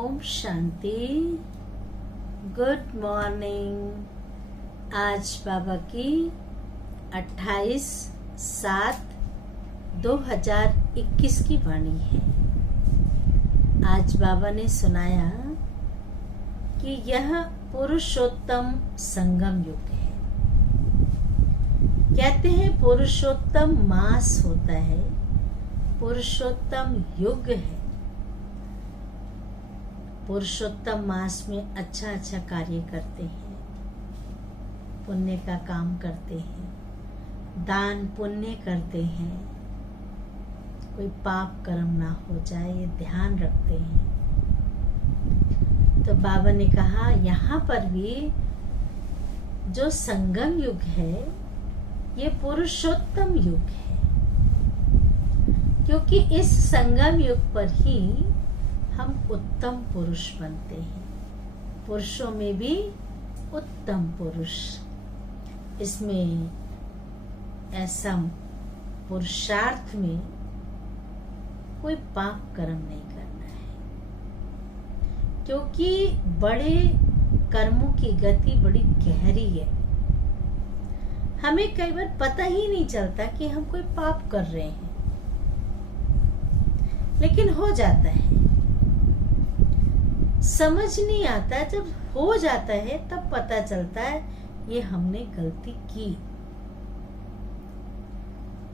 Om Shanti. Good morning. आज बाबा की 28/7/2021 की वाणी है। आज बाबा ने सुनाया कि यह पुरुषोत्तम संगम युग है। कहते हैं पुरुषोत्तम मास होता है, पुरुषोत्तम युग है। पुरुषोत्तम मास में अच्छा अच्छा कार्य करते हैं, पुण्य का काम करते हैं, दान पुण्य करते हैं, कोई पाप कर्म ना हो जाए ये ध्यान रखते हैं। तो बाबा ने कहा यहाँ पर भी जो संगम युग है ये पुरुषोत्तम युग है, क्योंकि इस संगम युग पर ही हम उत्तम पुरुष बनते हैं। पुरुषों में भी उत्तम पुरुष। इसमें ऐसा पुरुषार्थ में कोई पाप कर्म नहीं करना है, क्योंकि बड़े कर्मों की गति बड़ी गहरी है। हमें कई बार पता ही नहीं चलता कि हम कोई पाप कर रहे हैं, लेकिन हो जाता है। समझ नहीं आता, जब हो जाता है तब पता चलता है ये हमने गलती की।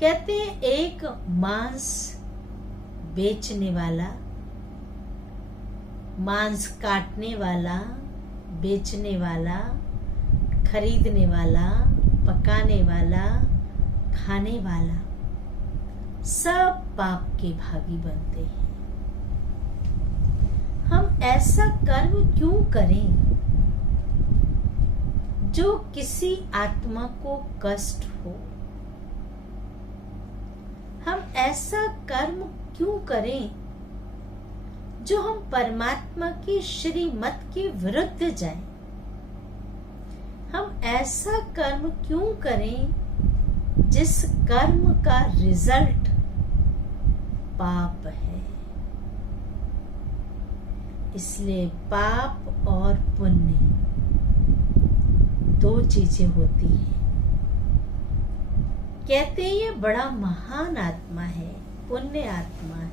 कहते हैं एक मांस बेचने वाला, मांस काटने वाला, बेचने वाला, खरीदने वाला, पकाने वाला, खाने वाला, सब पाप के भागी बनते हैं। हम ऐसा कर्म क्यों करें जो किसी आत्मा को कष्ट हो? हम ऐसा कर्म क्यों करें जो हम परमात्मा की श्रीमत के विरुद्ध जाएं? हम ऐसा कर्म क्यों करें जिस कर्म का रिजल्ट पाप है? इसलिए पाप और पुण्य दो चीजें होती हैं। कहते हैं ये बड़ा महान आत्मा है, पुण्य आत्मा है।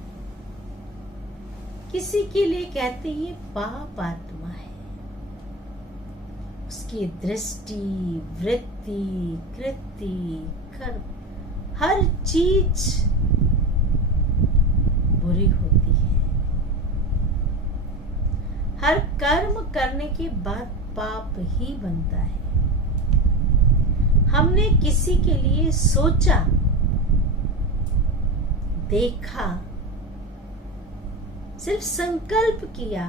किसी के लिए कहते हैं ये पाप आत्मा है। उसकी दृष्टि, वृत्ति, कृति, कर्म, हर चीज बुरी होती है। हर कर्म करने के बाद पाप ही बनता है। हमने किसी के लिए सोचा, देखा, सिर्फ संकल्प किया,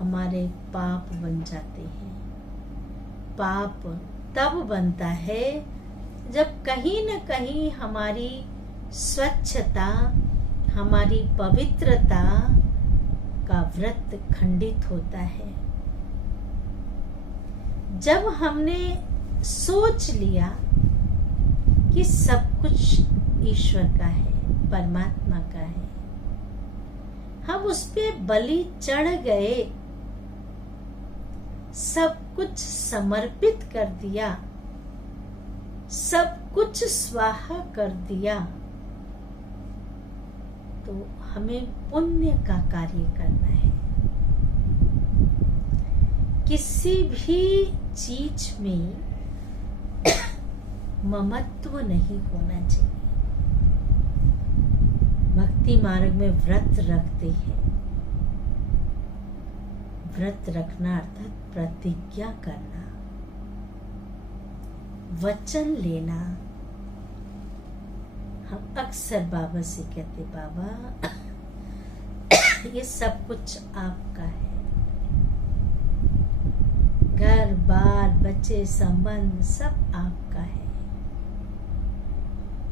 हमारे पाप बन जाते हैं। पाप तब बनता है जब कहीं न कहीं हमारी स्वच्छता, हमारी पवित्रता का व्रत खंडित होता है। जब हमने सोच लिया कि सब कुछ ईश्वर का है, परमात्मा का है, हम उस पे बलि चढ़ गए, सब कुछ समर्पित कर दिया, सब कुछ स्वाहा कर दिया, तो हमें पुण्य का कार्य करना है। किसी भी चीज में ममत्व नहीं होना चाहिए। भक्ति मार्ग में व्रत रखते हैं। व्रत रखना अर्थात प्रतिज्ञा करना, वचन लेना। हम अक्सर बाबा से कहते, बाबा ये सब कुछ आपका है, घर बार बच्चे संबंध सब आपका है,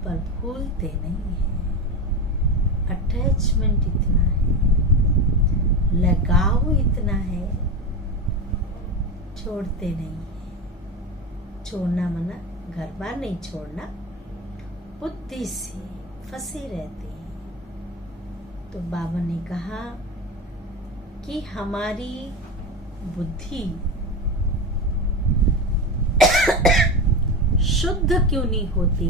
पर भूलते नहीं है। अटैचमेंट इतना है, लगाव इतना है, छोड़ते नहीं है। छोड़ना मना घर बार नहीं छोड़ना, बुद्धि से फंसे रहते हैं। तो बाबा ने कहा कि हमारी बुद्धि शुद्ध क्यों नहीं होती,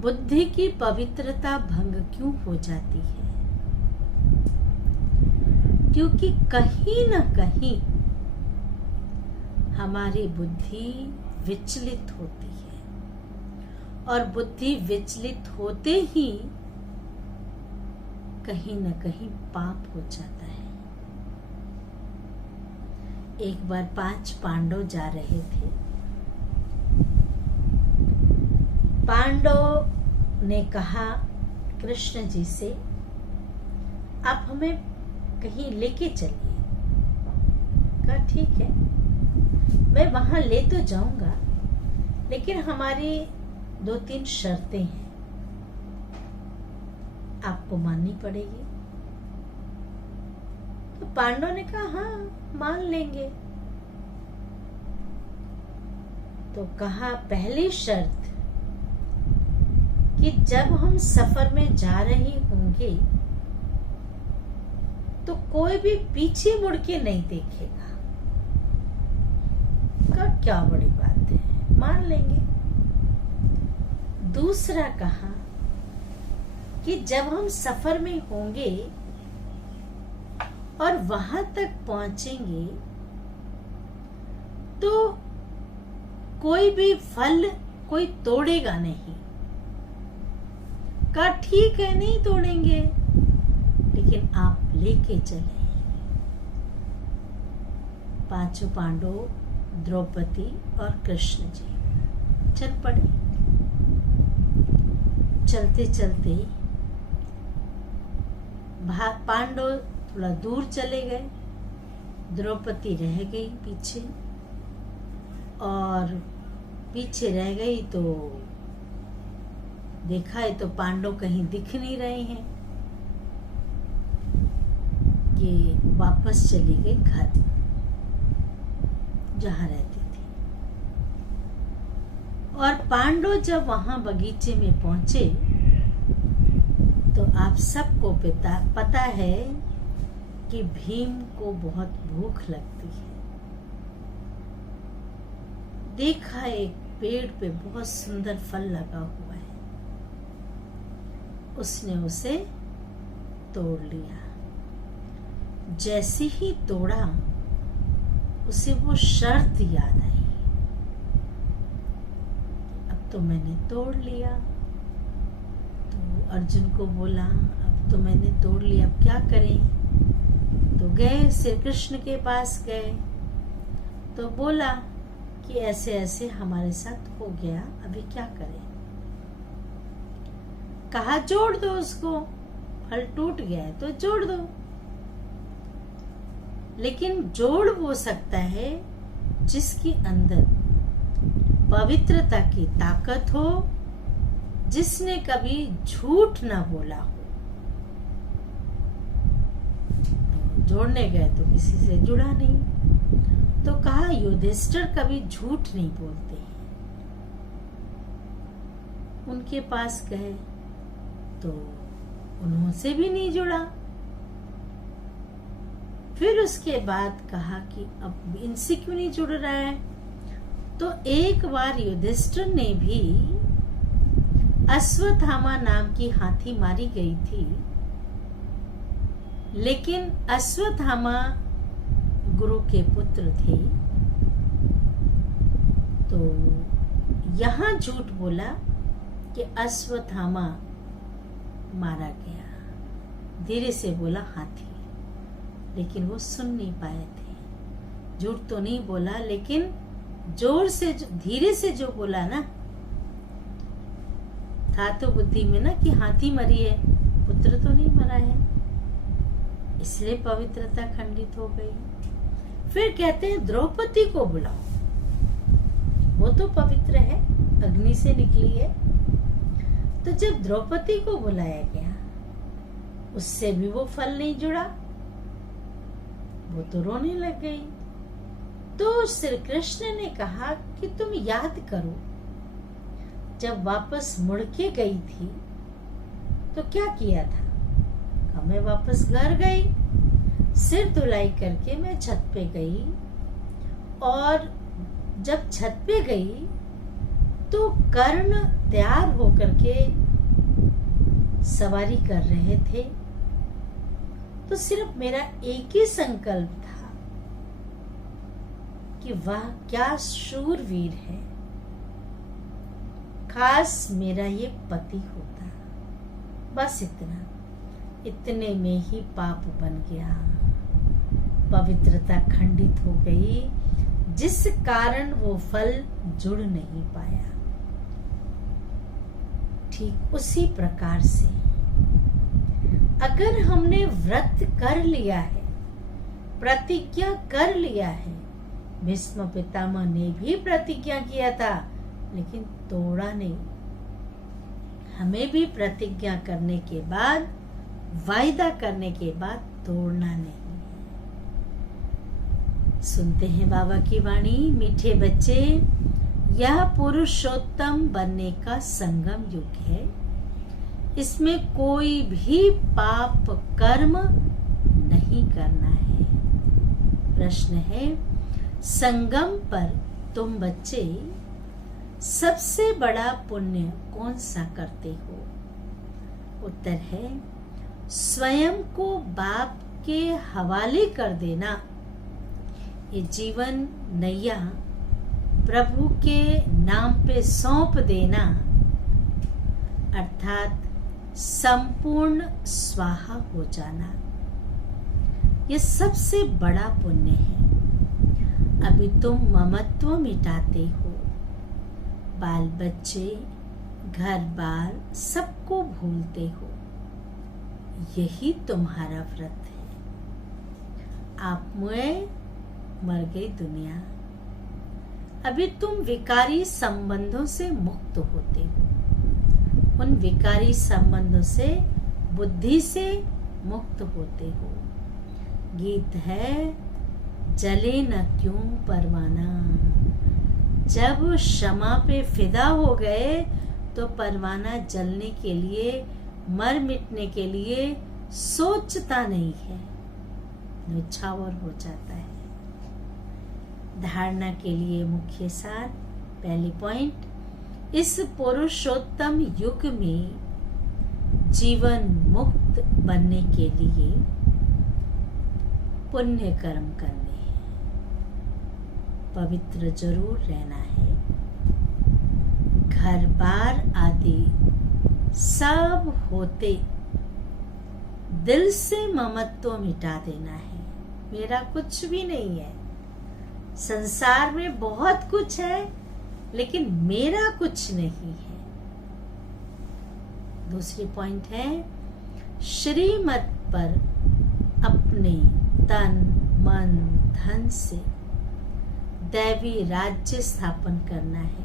बुद्धि की पवित्रता भंग क्यों हो जाती है? क्योंकि कहीं न कहीं हमारी बुद्धि विचलित होती है, और बुद्धि विचलित होते ही कहीं न कहीं पाप हो जाता है। एक बार 5 पांडव जा रहे थे। पांडव ने कहा कृष्ण जी से, आप हमें कहीं लेके चलिए। कहा ठीक है, मैं वहां ले तो जाऊंगा, लेकिन हमारी 2-3 शर्तें हैं, आपको माननी पड़ेगी। तो पांडव ने कहा हाँ, मान लेंगे। तो कहा पहली शर्त कि जब हम सफर में जा रहे होंगे तो कोई भी पीछे मुड़ के नहीं देखेगा। क्या बड़ी बात है, मान लेंगे। दूसरा कहा कि जब हम सफर में होंगे और वहां तक पहुंचेंगे तो कोई भी फल कोई तोड़ेगा नहीं। कहा ठीक है, नहीं तोड़ेंगे, लेकिन आप लेके चले। 5 पांडव, द्रौपदी और कृष्ण जी चल पड़े। चलते चलते पांडव थोड़ा दूर चले गए, द्रौपदी रह गई पीछे, और पीछे रह गई तो देखा है तो पांडव कहीं दिख नहीं रहे हैं। ये वापस चली गई घर जहां रहती थी। और पांडव जब वहां बगीचे में पहुंचे तो आप सबको पता है कि भीम को बहुत भूख लगती है। देखा एक पेड़ पे बहुत सुंदर फल लगा हुआ है, उसने उसे तोड़ लिया। जैसे ही तोड़ा उसे वो शर्त याद आई, अब तो मैंने तोड़ लिया। तो अर्जुन को बोला अब तो मैंने तोड़ लिया, अब क्या करें? तो गए श्री कृष्ण के पास गए तो बोला कि ऐसे ऐसे हमारे साथ हो गया, अभी क्या करें? कहा जोड़ दो उसको, फल टूट गया है तो जोड़ दो। लेकिन जोड़ वो सकता है जिसके अंदर पवित्रता की ताकत हो, जिसने कभी झूठ ना बोला हो। जोड़ने गए तो किसी से जुड़ा नहीं। तो कहा युधिष्ठिर कभी झूठ नहीं बोलते हैं। उनके पास गए तो उनसे भी नहीं जुड़ा। फिर उसके बाद कहा कि अब इनसे क्यों नहीं जुड़ रहा है? तो एक बार युधिष्ठिर ने भी अश्वत्थामा नाम की हाथी मारी गई थी, लेकिन अश्वत्थामा गुरु के पुत्र थे, तो यहां झूठ बोला कि अश्वत्थामा मारा गया। धीरे से बोला हाथी, लेकिन वो सुन नहीं पाए थे। झूठ तो नहीं बोला, लेकिन जोर से धीरे से जो बोला ना, था तो बुद्धि में ना कि हाथी मरी है, पुत्र तो नहीं मरा है, इसलिए पवित्रता खंडित हो गई। फिर कहते हैं द्रौपदी को बुलाओ, वो तो पवित्र है, अग्नि से निकली है। तो जब द्रौपदी को बुलाया गया, उससे भी वो फल नहीं जुड़ा, वो तो रोने लग गई। तो श्री कृष्ण ने कहा कि तुम याद करो, जब वापस मुड़ के गई थी तो क्या किया था? अब मैं वापस घर गई, सिर धुलाई करके मैं छत पे गई, और जब छत पे गई तो कर्ण तैयार होकर के सवारी कर रहे थे। तो सिर्फ मेरा एक ही संकल्प था कि वह क्या शूरवीर है, खास मेरा ये पति होता। बस इतने में ही पाप बन गया, पवित्रता खंडित हो गई, जिस कारण वो फल जुड़ नहीं पाया। ठीक उसी प्रकार से अगर हमने व्रत कर लिया है, प्रतिज्ञा कर लिया है, भीष्म पितामह ने भी प्रतिज्ञा किया था लेकिन तोड़ा नहीं। हमें भी प्रतिज्ञा करने के बाद, वायदा करने के बाद तोड़ना नहीं। सुनते हैं बाबा की वाणी। मीठे बच्चे, यह पुरुषोत्तम बनने का संगम युग है। इसमें कोई भी पाप कर्म नहीं करना है। प्रश्न है, संगम पर तुम बच्चे सबसे बड़ा पुण्य कौन सा करते हो? उत्तर है, स्वयं को बाप के हवाले कर देना। ये जीवन नैया प्रभु के नाम पे सौंप देना, अर्थात संपूर्ण स्वाहा हो जाना, ये सबसे बड़ा पुण्य है। अभी तुम ममत्व मिटाते हो, बाल बच्चे, घर बार सबको भूलते हो। यही तुम्हारा व्रत है। आप में मर गई दुनिया। अभी तुम विकारी संबंधों से मुक्त होते हो। उन विकारी संबंधों से, बुद्धि से मुक्त होते हो। गीत है, जले न क्यों परवाना। जब क्षमा पे फिदा हो गए तो परवाना जलने के लिए, मर मिटने के लिए सोचता नहीं है, न्यौछावर हो जाता है। धारणा के लिए मुख्य सार, पहली पॉइंट, इस पुरुषोत्तम युग में जीवन मुक्त बनने के लिए पुण्य कर्म करने हैं, पवित्र जरूर रहना है, घर बार आदि सब होते दिल से ममत्व मिटा देना है। मेरा कुछ भी नहीं है, संसार में बहुत कुछ है लेकिन मेरा कुछ नहीं है। दूसरी पॉइंट है, श्रीमत पर अपने तन मन धन से दैवी राज्य स्थापन करना है,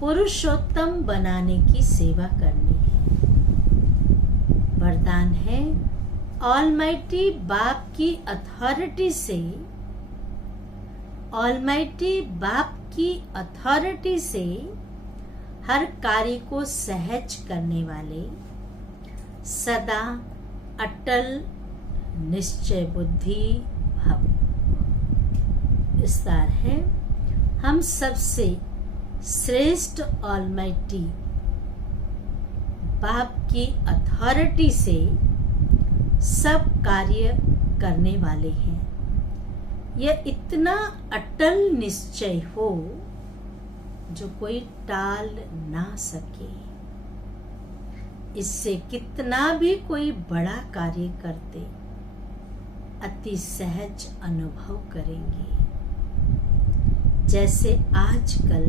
पुरुषोत्तम बनाने की सेवा करनी है। वरदान है, ऑलमाइटी बाप की अथॉरिटी से, ऑलमाइटी बाप की अथॉरिटी से हर कार्य को सहज करने वाले, सदा अटल निश्चय बुद्धि भव। विस्तार है, हम सबसे श्रेष्ठ ऑलमाइटी बाप की अथॉरिटी से सब कार्य करने वाले हैं। यह इतना अटल निश्चय हो जो कोई टाल ना सके। इससे कितना भी कोई बड़ा कार्य करते अति सहज अनुभव करेंगे। जैसे आजकल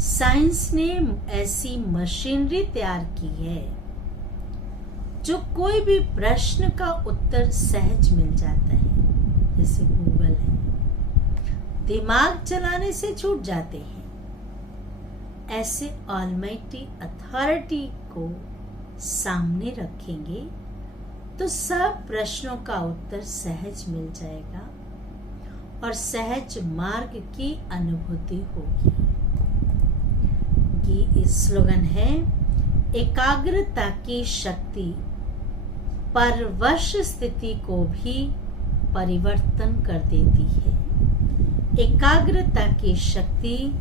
साइंस ने ऐसी मशीनरी तैयार की है जो कोई भी प्रश्न का उत्तर सहज मिल जाता है, जैसे गूगल है, दिमाग चलाने से छूट जाते हैं। ऐसे ऑलमाइटी अथॉरिटी को सामने रखेंगे तो सब प्रश्नों का उत्तर सहज मिल जाएगा और सहज मार्ग की अनुभूति होगी। ये स्लोगन है, एकाग्रता की शक्ति परवश स्थिति को भी परिवर्तन कर देती है। एकाग्रता की शक्ति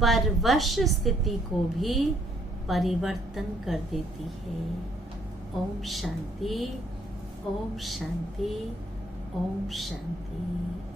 परवश स्थिति को भी परिवर्तन कर देती है। ओम शांति, ओम शांति, ओम शांति।